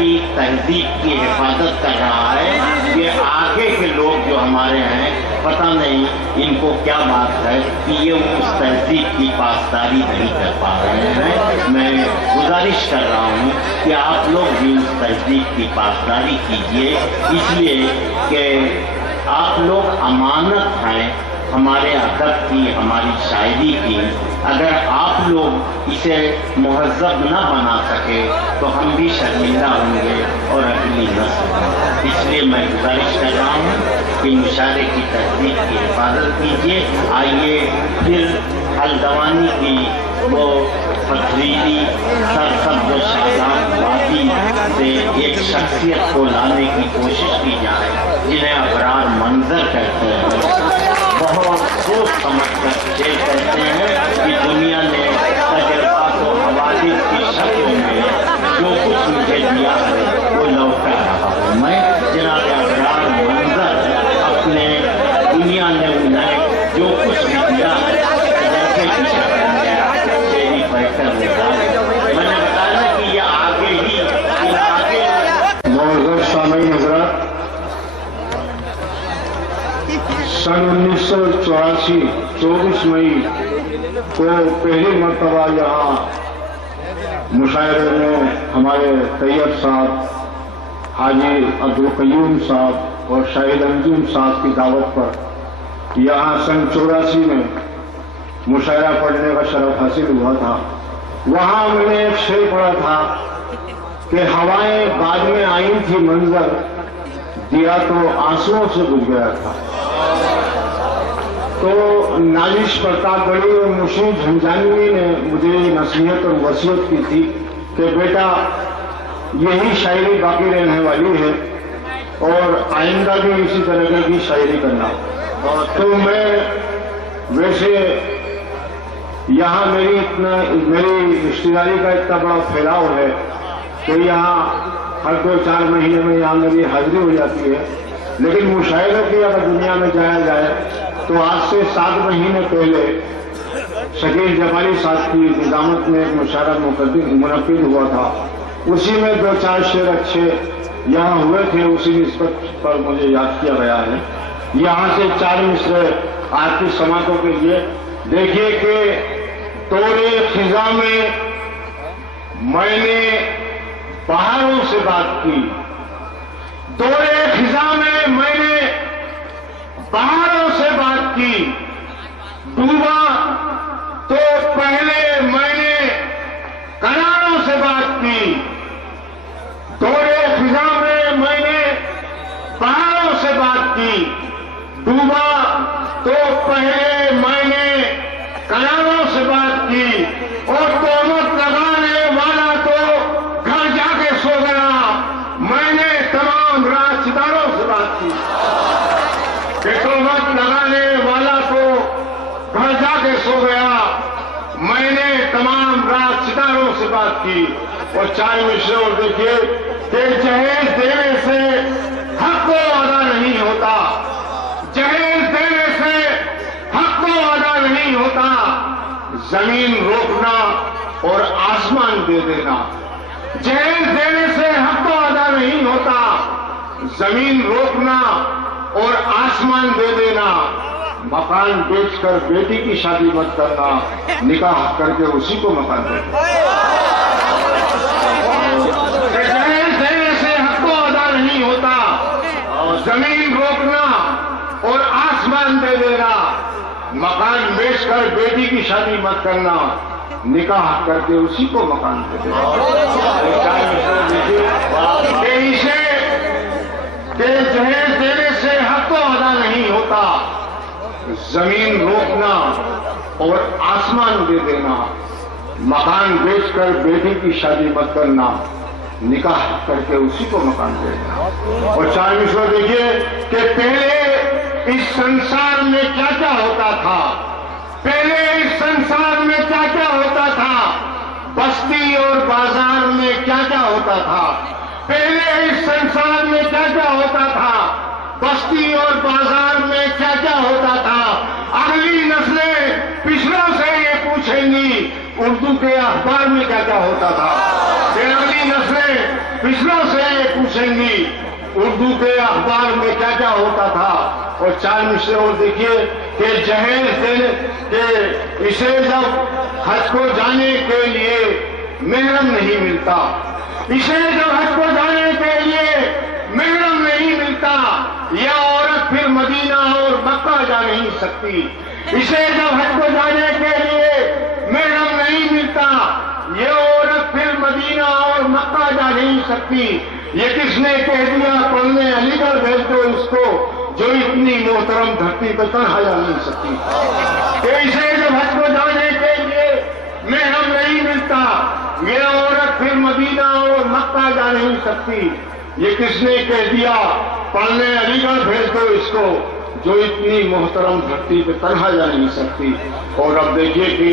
کی تہذیب کی حفاظت کر رہا ہے. یہ آگے کے لوگ جو ہمارے ہیں پتہ نہیں ان کو کیا بات ہے کہ یہ اس تہذیب کی پاسداری نہیں کر پا رہے ہیں. میں گزارش کر رہا ہوں کہ آپ لوگ بھی اس تہذیب کی پاسداری کیجیے، اس لیے کہ آپ لوگ امانت ہیں ہمارے ادب کی، ہماری شاعری کی. اگر آپ لوگ اسے مہذب نہ بنا سکے تو ہم بھی شرمندہ ہوں گے اور اگلی نسل. اس لیے میں گزارش کر رہا ہوں کہ مشاعرے کی تہذیب کی حفاظت کیجیے. آئیے پھر ہلدوانی کی وہ پتھریلی سرسبز و شاداب وادی سے ایک شخصیت کو لانے کی کوشش کی جائے جنہیں ابرار منظر کہتے ہیں. بہت سوچ سمجھ کر شعر کہتے ہیں کہ دنیا نے تجربات و حوادث کی شکل میں جو کچھ مجھے دیا ہے وہ لوٹا رہا ہوں. میں جناب ابرار منظر اپنے دنیا نے انہیں جو کچھ بھی دیا ہے جیسے کی شکل میں شعری بہتر ہوگا. میں نے بتایا کہ یہ آگے ہی معزز سامعین حضرات، سن 1984 24 مئی کو پہلی مرتبہ یہاں مشاعرے میں ہمارے طیب صاحب، حاجی عبدالقیوم صاحب اور شاہد انجم صاحب کی دعوت پر یہاں سن 84 میں مشاعرہ پڑھنے کا شرف حاصل ہوا تھا. وہاں میں نے ایک شعر پڑھا تھا کہ ہوائیں بعد میں آئی تھی منظر، دیا تو آنسوؤں سے بجھ گیا تھا. تو نازش پرتاپ گڑھی اور مشیر جھنجھانوی نے مجھے نصیحت اور وصیت کی تھی کہ بیٹا یہی شاعری باقی رہنے والی ہے اور آئندہ بھی اسی طرح کی شاعری کرنا. تو میں ویسے یہاں میری رشتے داری کا اتنا بڑا پھیلاؤ ہے کہ یہاں ہر 2-4 مہینے میں یہاں میری حاضری ہو جاتی ہے. لیکن مشاعرے کی اگر دنیا میں جایا جائے تو آج سے 7 مہینے پہلے شکیل جباری صاحب کی نظامت میں ایک مشاعرہ منعقد ہوا تھا. اسی میں 2-4 شعر اچھے یہاں ہوئے تھے، اسی نسبت پر مجھے یاد کیا گیا ہے. یہاں سے 4 مصرے آج کی سماعتوں کے لیے. دیکھیے کہ دورے خزاں میں نے بہاروں سے بات کی، دورے خزاں میں نے بہاروں سے بات کی، ڈوبا تو پہلے میں نے کناروں سے بات کی. دورے خزاں میں نے بہاروں سے بات کی، ڈوبا تو پہلے میں نے کناروں سے بات کی. اور تہمت لگانے والا تو گھر جا کے سو گیا، میں نے تمام رات ستاروں سے بات کی. کہ تہمت لگانے والا تو گھر جا کے سو گیا، میں نے تمام رات ستاروں سے بات کی. اور 4 مصرے اور دیکھیے کہ جہیز دینے سے حق کو ادا نہیں ہوتا، جہیز دینے سے حق کو ادا نہیں ہوتا، زمین روکنا اور آسمان دے دینا. جہیز دینے سے حق کو ادا نہیں ہوتا، زمین روکنا اور آسمان دے دینا. مکان بیچ کر بیٹی کی شادی مت کرنا، نکاح کر کے اسی کو مکان دے دینا. جہیز دینے سے حق کو ادا نہیں ہوتا، زمین روکنا اور آسمان دے دینا. مکان بیچ کر بیٹی کی شادی مت کرنا، نکاح کر کے اسی کو مکان دے دینا. کہ جہیز دینے سے حق کو ادا نہیں ہوتا، زمین روکنا اور آسمان دے دینا. مکان بیچ کر بیٹی کی شادی مت کرنا، نکاح کر کے اسی کو مکان دے دینا. اور 4 مصرے دیکھیے کہ پہلے اس سنسار میں کیا کیا ہوتا تھا، پہلے اس سنسار میں کیا کیا ہوتا تھا، بستی اور بازار میں کیا کیا ہوتا تھا. پہلے اس سنسار میں کیا کیا ہوتا تھا، بستی اور بازار میں کیا کیا ہوتا تھا. اگلی نسلیں پچھلوں سے یہ پوچھیں گی اردو کے اخبار میں کیا کیا ہوتا تھا. کہ اگلی نسلیں پچھلوں سے پوچھیں گی اردو کے اخبار میں کیا کیا ہوتا تھا، اور 4 مصرے اور دیکھیے کہ جہیز دن کہ اسے جب حج کو جانے کے لیے محرم نہیں ملتا، اسے جب حج کو جانے کے لیے محرم نہیں ملتا، یہ عورت پھر مدینہ اور مکہ جا نہیں سکتی، اسے جب حج کو جانے کے لیے محرم نہیں ملتا، یہ عورت پھر مدینہ اور مکہ جا نہیں سکتی۔ یہ کس نے کہہ دیا؟ پڑھنے علی گڑھ بھیج دو اس کو جو اتنی محترم دھرتی پہ تنہا جا نہیں سکتی، کہ اسے جب حج کو جانے کے لیے محرم نہیں ملتا، یہ عورت پھر مدینہ اور مکہ جا نہیں سکتی۔ یہ کس نے کہہ دیا؟ پڑھنے علی گڑھ بھیج دو اس کو جو اتنی محترم دھرتی پہ تنہا جا نہیں سکتی۔ اور اب دیکھیے کہ